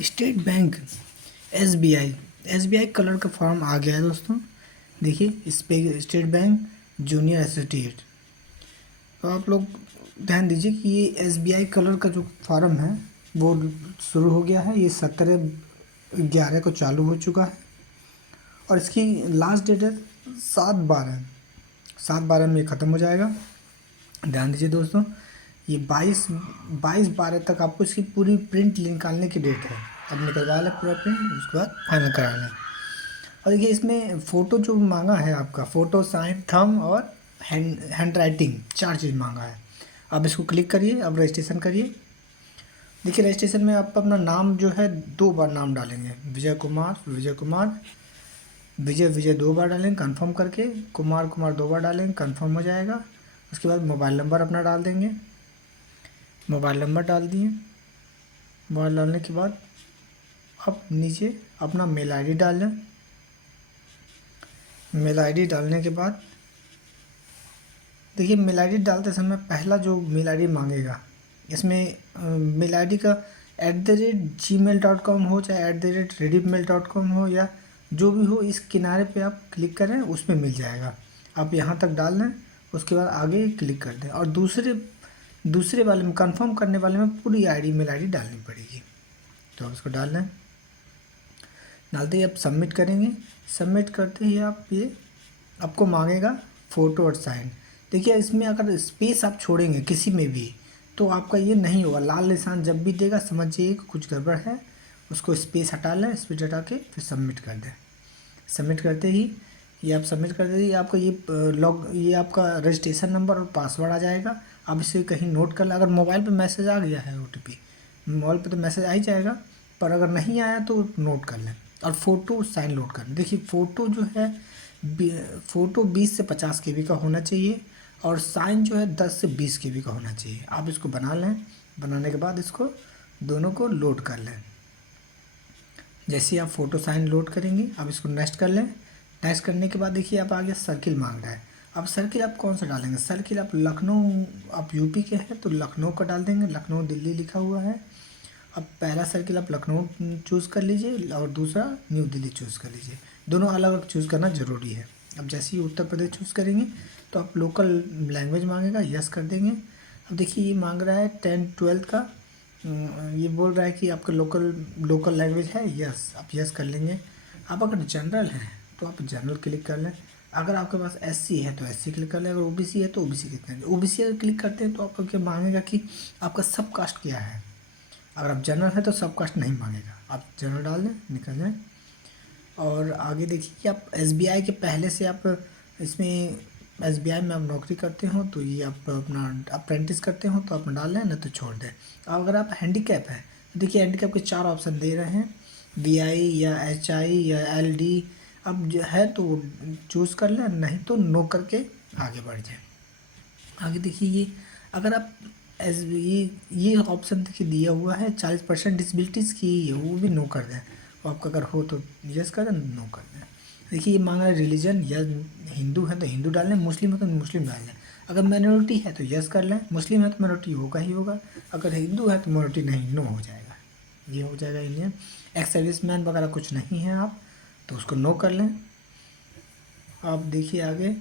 State bank SBI colour का form आ गया है दोस्तों। देखिए इस पे स्टेट बैंक जूनियर एसोसिएट। तो आप लोग ध्यान दीजिए कि ये एसबीआई कलर का जो फॉर्म है वो शुरू हो गया है। ये 17/11 को चालू हो चुका है और इसकी लास्ट डेट है 7/12 में ख़त्म हो जाएगा। ध्यान दीजिए दोस्तों, ये 22/12 तक आपको इसकी पूरी प्रिंट निकालने की डेट है। अब निकलवा लें पूरा प्रिंट, उसके बाद फाइनल करा लें। और देखिए इसमें फ़ोटो जो मांगा है आपका, फ़ोटो, साइन, थंब और हैंड राइटिंग, 4 चीज़ मांगा है। अब इसको क्लिक करिए, अब रजिस्ट्रेशन करिए। देखिए रजिस्ट्रेशन में आप अपना नाम जो है 2 बार नाम डालेंगे, विजय कुमार, विजय 2 बार डालेंगे कंफर्म करके, कुमार 2 बार डालेंगे कंफर्म हो जाएगा। उसके बाद मोबाइल नंबर अपना डाल देंगे, मोबाइल नंबर डाल दिए। मोबाइल डालने के बाद अब नीचे अपना मेल आईडी डाल लें। मेल आईडी डालने के बाद देखिए मेल आईडी डालते समय पहला जो मेल आईडी मांगेगा, इसमें मेल आईडी का @gmail.com हो, चाहे @redimail.com हो, या जो भी हो, इस किनारे पे आप क्लिक करें, उसमें मिल जाएगा। आप यहाँ तक डाल दें, उसके बाद आगे क्लिक कर दें और दूसरे वाले में, कंफर्म करने वाले में पूरी मेल आईडी डालनी पड़ेगी। तो आप इसको डाल लें। डालते ही आप सबमिट करेंगे। सबमिट करते ही आप ये आपको मांगेगा फ़ोटो और साइन। देखिए इसमें अगर स्पेस आप छोड़ेंगे किसी में भी तो आपका ये नहीं होगा। लाल निशान जब भी देगा समझिए कि कुछ गड़बड़ है। उसको स्पेस हटा लें, स्पेस हटा के फिर सबमिट कर दें। सबमिट करते ही ये आप सबमिट कर देंगे, आपका ये आपका रजिस्ट्रेशन नंबर और पासवर्ड आ जाएगा। आप इसे कहीं नोट कर लें। अगर मोबाइल पे मैसेज आ गया है OTP, मोबाइल पे तो मैसेज आ ही जाएगा, पर अगर नहीं आया तो नोट कर लें। और फ़ोटो साइन लोड कर लें। देखिए फ़ोटो जो है फ़ोटो 20 से 50 KB का होना चाहिए और साइन जो है 10 से 20 KB का होना चाहिए। आप इसको बना लें। बनाने के बाद इसको दोनों को लोड कर लें। जैसे ही आप फ़ोटो साइन लोड करेंगे, आप इसको नेक्स्ट कर लें। नेक्स्ट करने के बाद देखिए आप आगे सर्किल मांग रहा है। अब सर्किल आप कौन सा डालेंगे? सर्किल आप लखनऊ, आप यूपी के हैं तो लखनऊ का डाल देंगे। लखनऊ दिल्ली लिखा हुआ है। अब पहला सर्किल आप लखनऊ चूज़ कर लीजिए और दूसरा न्यू दिल्ली चूज़ कर लीजिए। दोनों अलग अलग चूज़ करना ज़रूरी है। अब जैसे ही उत्तर प्रदेश चूज़ करेंगे तो आप लोकल लैंग्वेज मांगेगा, यस कर देंगे। अब देखिए ये मांग रहा है 10-12 का, ये बोल रहा है कि आपका लोकल लैंग्वेज है, यस, आप यस कर लेंगे। आप अगर जनरल हैं तो आप जनरल क्लिक कर लें। अगर आपके पास SC है तो SC क्लिक कर लें। अगर OBC है तो OBC क्लिक कर लें। OBC अगर क्लिक करते हैं तो आपको क्या मांगेगा कि आपका सब कास्ट क्या है। अगर आप जनरल हैं तो सब कास्ट नहीं मांगेगा। आप जनरल डाल दें, निकल जाए। और आगे देखिए कि आप SBI के पहले से आप इसमें SBI में आप नौकरी करते हो तो ये आप अपना अप्रेंटिस करते हो तो अपना डाल लें, नहीं तो छोड़ दें। अगर आप हैंडीकैप हैं तो देखिए हैंडीकैप के 4 ऑप्शन दे रहे हैं, VI या HI या LD। अब जो है तो चूज़ कर लें, नहीं तो नो करके आगे बढ़ जाए। आगे देखिए ये अगर आप एस ये ऑप्शन देखिए दिया हुआ है 40% डिसबिलिटीज़ की है, वो भी नो कर दें। और आपका अगर हो तो यस कर दें, नो कर दें। देखिए ये मांग रहा है रिलीजन, या हिंदू है तो हिंदू डाल लें, मुस्लिम है तो मुस्लिम डाल लें। अगर माइनॉरिटी है तो यस कर लें, मुस्लिम है तो माइनॉरिटी होगा ही होगा। अगर हिंदू है तो माइनॉरिटी नहीं, नो हो जाएगा। ये हो जाएगा इंडियन। एक्स सर्विसमैन वगैरह कुछ नहीं है आप तो उसको नो कर लें। आप देखिए आगे,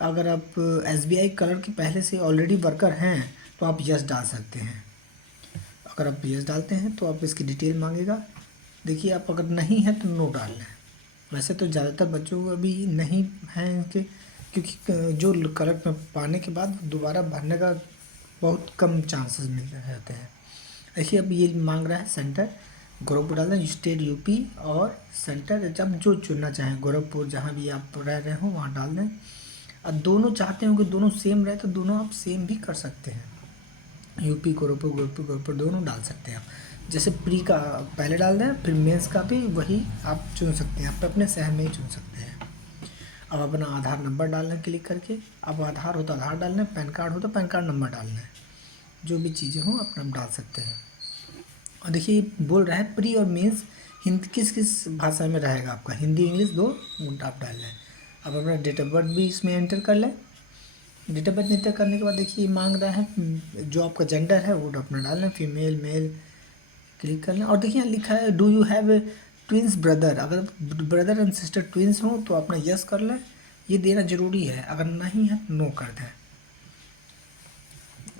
अगर आप SBI कलर के पहले से ऑलरेडी वर्कर हैं तो आप यस डाल सकते हैं। अगर आप यस डालते हैं तो आप इसकी डिटेल मांगेगा। देखिए आप अगर नहीं है तो नो डाल लें। वैसे तो ज़्यादातर बच्चों को अभी नहीं हैं इनके, क्योंकि जो कलर में पाने के बाद दोबारा भरने का बहुत कम चांसेस मिल रहते हैं। देखिए अब ये मांग रहा है सेंटर, गोरखपुर डाल दें, स्टेट यूपी, और सेंटर जब जो चुनना चाहें, गोरखपुर जहाँ भी आप रह रहे हो वहाँ डाल दें। अब दोनों चाहते हो कि दोनों सेम रहे तो दोनों आप सेम भी कर सकते हैं। यूपी गोरखपुर, गोरखपुर गोरखपुर दोनों डाल सकते हैं आप। जैसे प्री का पहले डाल दें, फिर मेंस का भी वही आप चुन सकते हैं। आप अपने शहर में ही चुन सकते हैं। अब अपना आधार नंबर डालना क्लिक करके, अब आधार हो तो आधार डालना, पैन कार्ड हो तो पैन कार्ड नंबर डालना है। जो भी चीज़ें हों अपना डाल सकते हैं। और देखिए बोल रहा है प्री और मेंस हिंदी किस किस भाषा में रहेगा आपका, हिंदी इंग्लिश दो आप डाल लें। अब अपना डेट ऑफ बर्थ भी इसमें एंटर कर लें। डेट ऑफ बर्थ एंटर करने के बाद देखिए मांग रहा है जो आपका जेंडर है वो अपना डाल लें, फीमेल मेल। क्लिक कर लें और देखिए यहाँ लिखा है do you have twins brother. अगर ब्रदर एंड सिस्टर ट्विंस हो तो अपना यस कर लें, ये देना ज़रूरी है। अगर नहीं है तो नो कर दें।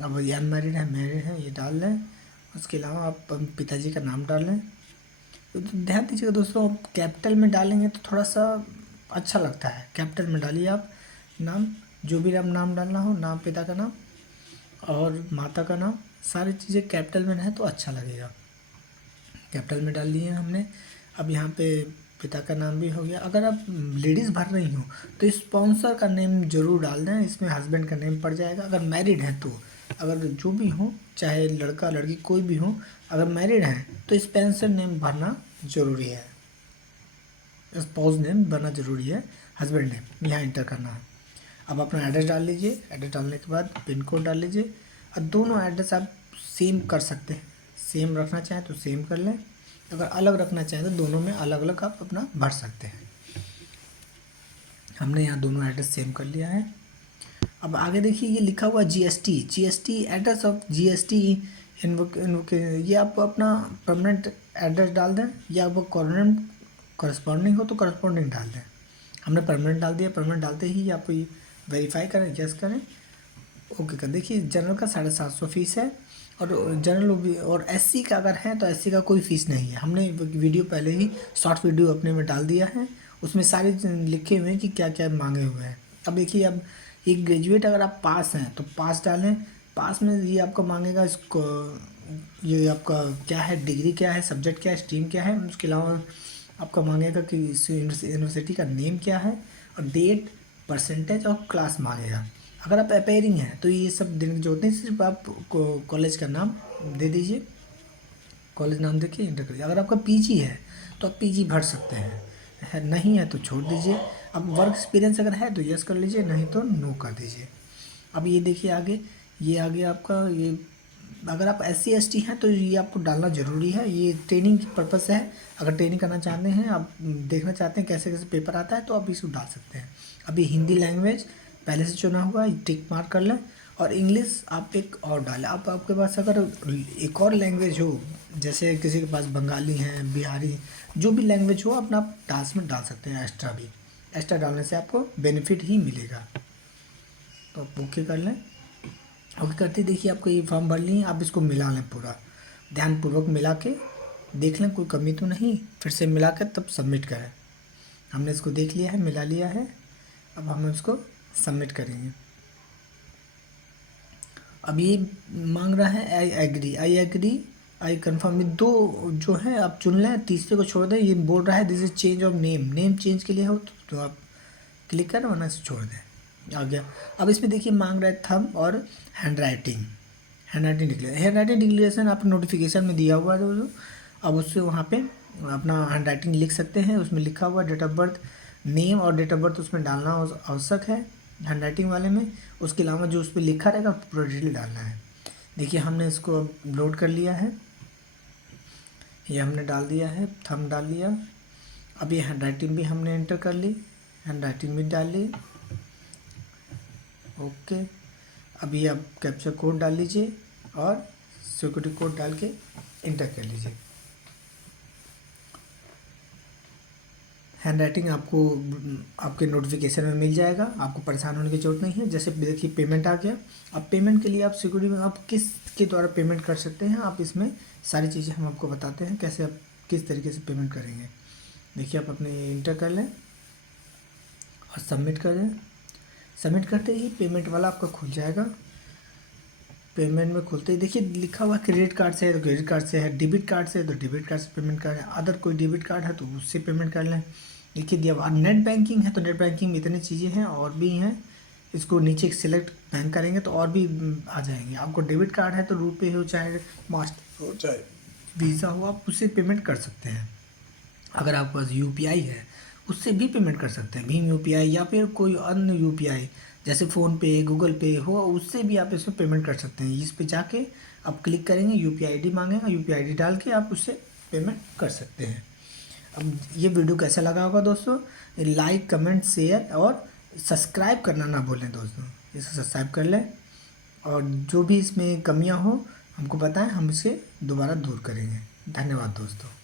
अब ये अनमैरिड है, मैरिड है, ये डाल लें। उसके अलावा आप पिताजी का नाम डाल लें। तो ध्यान दीजिएगा दोस्तों, आप कैपिटल में डालेंगे तो थोड़ा सा अच्छा लगता है। कैपिटल में डालिए आप नाम, जो भी नाम डालना हो, नाम, पिता का नाम और माता का नाम, सारी चीज़ें कैपिटल में रहे तो अच्छा लगेगा। कैपिटल में डाल दिए हमने। अब यहाँ पे पिता का नाम भी हो गया। अगर आप लेडीज़ भर रही हो तो स्पॉन्सर का नेम जरूर डाल दें, इसमें हस्बैंड का नेम पड़ जाएगा। अगर मैरिड है तो, अगर जो भी हो, चाहे लड़का लड़की कोई भी हो, अगर मैरिड है तो स्पॉन्सर नेम भरना ज़रूरी है, स्पाउस नेम भरना ज़रूरी है, हस्बैंड नेम यहाँ इंटर करना है। अब अपना एड्रेस डाल लीजिए। एड्रेस डालने के बाद पिन कोड डाल लीजिए। और दोनों एड्रेस आप सेम कर सकते हैं, सेम रखना चाहें तो सेम कर लें, अगर अलग रखना चाहें तो दोनों में अलग अलग आप अपना भर सकते हैं। हमने यहाँ दोनों एड्रेस सेम कर लिया है। अब आगे देखिए ये लिखा हुआ जीएसटी एड्रेस ऑफ जीएसटी ये आप अपना परमानेंट एड्रेस डाल दें, या आप कॉरस्पॉन्डिंग हो तो कॉरस्पॉन्डिंग डाल दें। हमने परमानेंट डाल दिया। परमानेंट डालते ही आप वेरीफाई करें, यस करें, ओके कर। देखिए जनरल का 750 फीस है, और जनरल और एससी का अगर है तो एससी का कोई फ़ीस नहीं है। हमने वीडियो पहले ही शॉर्ट वीडियो अपने में डाल दिया है, उसमें सारे लिखे हुए हैं कि क्या क्या मांगे हुए हैं। अब देखिए, अब एक ग्रेजुएट अगर आप पास हैं तो पास डालें। पास में ये आपका मांगेगा इसको, ये आपका क्या है, डिग्री क्या है, सब्जेक्ट क्या है, स्ट्रीम क्या है। उसके अलावा आपका मांगेगा कि इस यूनिवर्सिटी का नेम क्या है, और डेट, परसेंटेज और क्लास मांगेगा। अगर आप अपेयरिंग हैं तो ये सब देने की जरूरत नहीं, सिर्फ आप कॉलेज का नाम दे दीजिए, कॉलेज नाम देके इंटर करिए। अगर आपका पीजी है तो आप पीजी भर सकते हैं, नहीं है तो छोड़ दीजिए। अब वर्क एक्सपीरियंस अगर है तो यस कर लीजिए, नहीं तो नो कर दीजिए। अब ये देखिए आगे, ये आगे आपका ये, अगर आप SC ST हैं तो ये आपको डालना ज़रूरी है। ये ट्रेनिंग की पर्पज़ से है। अगर ट्रेनिंग करना चाहते हैं, आप देखना चाहते हैं कैसे कैसे पेपर आता है, तो आप इसको डाल सकते हैं। अभी हिंदी लैंग्वेज पहले से चुना हुआ है, टिक मार्क कर लें। और इंग्लिश आप एक और डालें। आप आपके पास अगर एक और लैंग्वेज हो, जैसे किसी के पास बंगाली है, बिहारी, जो भी लैंग्वेज हो अपना आप टास्क में डाल सकते हैं। एक्स्ट्रा भी, एक्स्ट्रा डालने से आपको बेनिफिट ही मिलेगा। तो आप ओके कर लें। ओके करते देखिए आपको ये फॉर्म भर लिए। आप इसको मिला लें, पूरा ध्यानपूर्वक मिला के देख लें कोई कमी तो नहीं, फिर से मिला कर तब सबमिट करें। हमने इसको देख लिया है, मिला लिया है। अब हम इसको सबमिट करेंगे। अब ये मांग रहा है आई एग्री, आई कन्फर्म। ये दो जो है आप चुन लें, तीसरे को छोड़ दें। ये बोल रहा है this is change of name, name change के लिए हो तो आप क्लिक करें, वरना इसे छोड़ दें। आ गया। अब इसमें देखिए मांग रहा है थंब और हैंड राइटिंग डिक्लेरेशन आपको नोटिफिकेशन में दिया हुआ है दोस्तों। अब उससे वहाँ पे अपना हैंड राइटिंग लिख सकते हैं। उसमें लिखा हुआ डेट ऑफ बर्थ, नेम और डेट ऑफ बर्थ उसमें डालना आवश्यक है हैंड राइटिंग वाले में। उसके अलावा जो उस पर लिखा रहेगा पूरा डिटेल डालना है। देखिए हमने इसको अपलोड कर लिया है, ये हमने डाल दिया है, थंब डाल लिया। अब ये हैंड राइटिंग भी हमने एंटर कर ली, हैंड राइटिंग भी डाल ली, ओके। अभी आप कैप्चर कोड डाल लीजिए और सिक्योरिटी कोड डाल के इंटर कर लीजिए। हैंड राइटिंग आपको आपके नोटिफिकेशन में मिल जाएगा, आपको परेशान होने की ज़रूरत नहीं है। जैसे देखिए पेमेंट आ गया। अब पेमेंट के लिए आप सिक्योरिटी में आप किस के द्वारा पेमेंट कर सकते हैं, आप इसमें सारी चीज़ें हम आपको बताते हैं कैसे आप किस तरीके से पेमेंट करेंगे। देखिए आप अपने इंटर कर लें और सबमिट कर दें। सबमिट करते ही पेमेंट वाला आपका खुल जाएगा। पेमेंट में खुलते ही देखिए लिखा हुआ क्रेडिट कार्ड से है तो क्रेडिट कार्ड से है, डेबिट कार्ड से है तो डेबिट कार्ड से पेमेंट करें, अदर कोई डेबिट कार्ड है तो उससे पेमेंट कर लें। देखिए दिया नेट बैंकिंग है तो नेट बैंकिंग में इतनी चीज़ें हैं और भी हैं। इसको नीचे सेलेक्ट बैंक करेंगे तो और भी आ जाएंगे। आपको डेबिट कार्ड है तो रुपए हो चाहे मास्टर हो चाहे वीज़ा हो, आप उससे पेमेंट कर सकते हैं। अगर आपके पास UPI है उससे भी पेमेंट कर सकते हैं, भीम UPI या फिर कोई अन्य UPI जैसे फ़ोनपे, गूगल पे हो, उससे भी आप इसमें पेमेंट कर सकते हैं। इस पे जाके आप क्लिक करेंगे, UPI ID मांगेगा, UPI ID डाल के आप उससे पेमेंट कर सकते हैं। अब ये वीडियो कैसा लगा होगा दोस्तों, लाइक, कमेंट, शेयर और सब्सक्राइब करना ना भूलें दोस्तों। इसे सब्सक्राइब कर लें और जो भी इसमें कमियां हो हमको बताएं, हम इसे दोबारा दूर करेंगे। धन्यवाद दोस्तों।